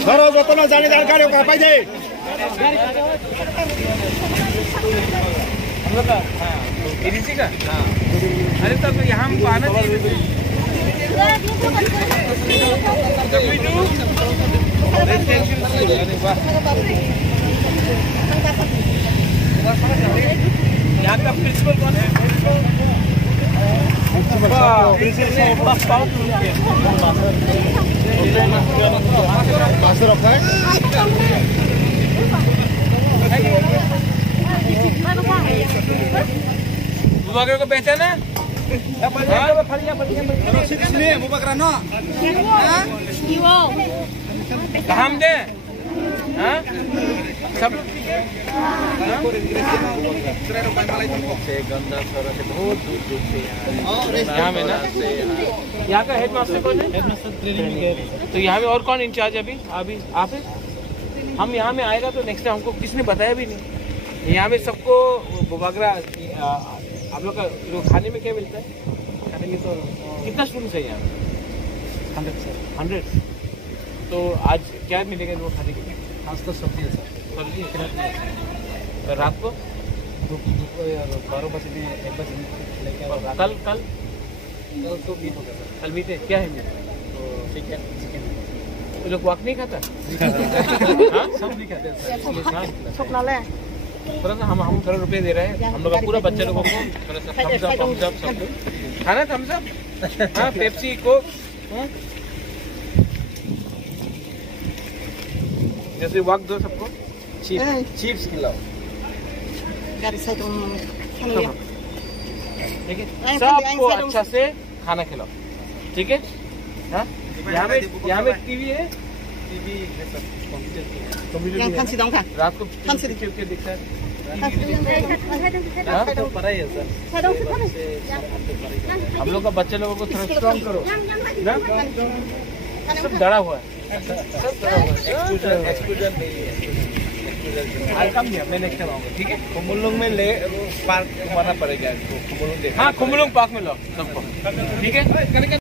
चलो जतन जाने गाड़ी का पाइजे इसी का अरे तब यहाँ हमको आना चाहिए यहाँ का प्रिंसिपल कौन है? मुबाकर को पहचाना? मुबाकर ना कहाँ दे? सब यहाँ में ना यहाँ का हेडमास्टर कौन है? हेडमास्टर ट्रेनिंग में। तो यहाँ में और कौन इंचार्ज अभी आप है? हम यहाँ में आएगा तो नेक्स्ट टाइम हमको किसने बताया भी नहीं। यहाँ में सबको बुबागरा आप लोग का खाने में क्या मिलता है? खाने में तो कितना स्टूडेंट्स है यहाँ? 100 तो आज क्या मिलेगा वो खाने के लिए? आज तो सब्जी है सर। सब्जी तो रात को 12 बजे 1 बजे कल तो मीट होगा सर। कल मीट है क्या है? मीट तो चिकन वो लोग वाक नहीं खाता? सब नहीं खाते सर। हम थोड़ा रुपये दे रहे हैं हम लोग का पूरा बच्चे लोगों को थोड़ा सा थम्स अप सब खाना थम्स अप हाँ पेप्सी कोक जैसे वाक दो सबको चिप्स खिलाओ ठीक है सबको अच्छा से खाना खिलाओ ठीक है। हाँ यहाँ में टीवी है रात को दिखता है हम लोग का बच्चे लोगों को थोड़ा स्ट्रॉन्ग करो ना सब डरा हुआ है सब डरा हुआ है एक्सक्लूजन मैं नेक्स्ट टाइम आऊंगा ठीक है। खुमुलुंग में ले पार्क घुमाना पड़ेगा हाँ खुमुलुंग पार्क में लो सबको ठीक है।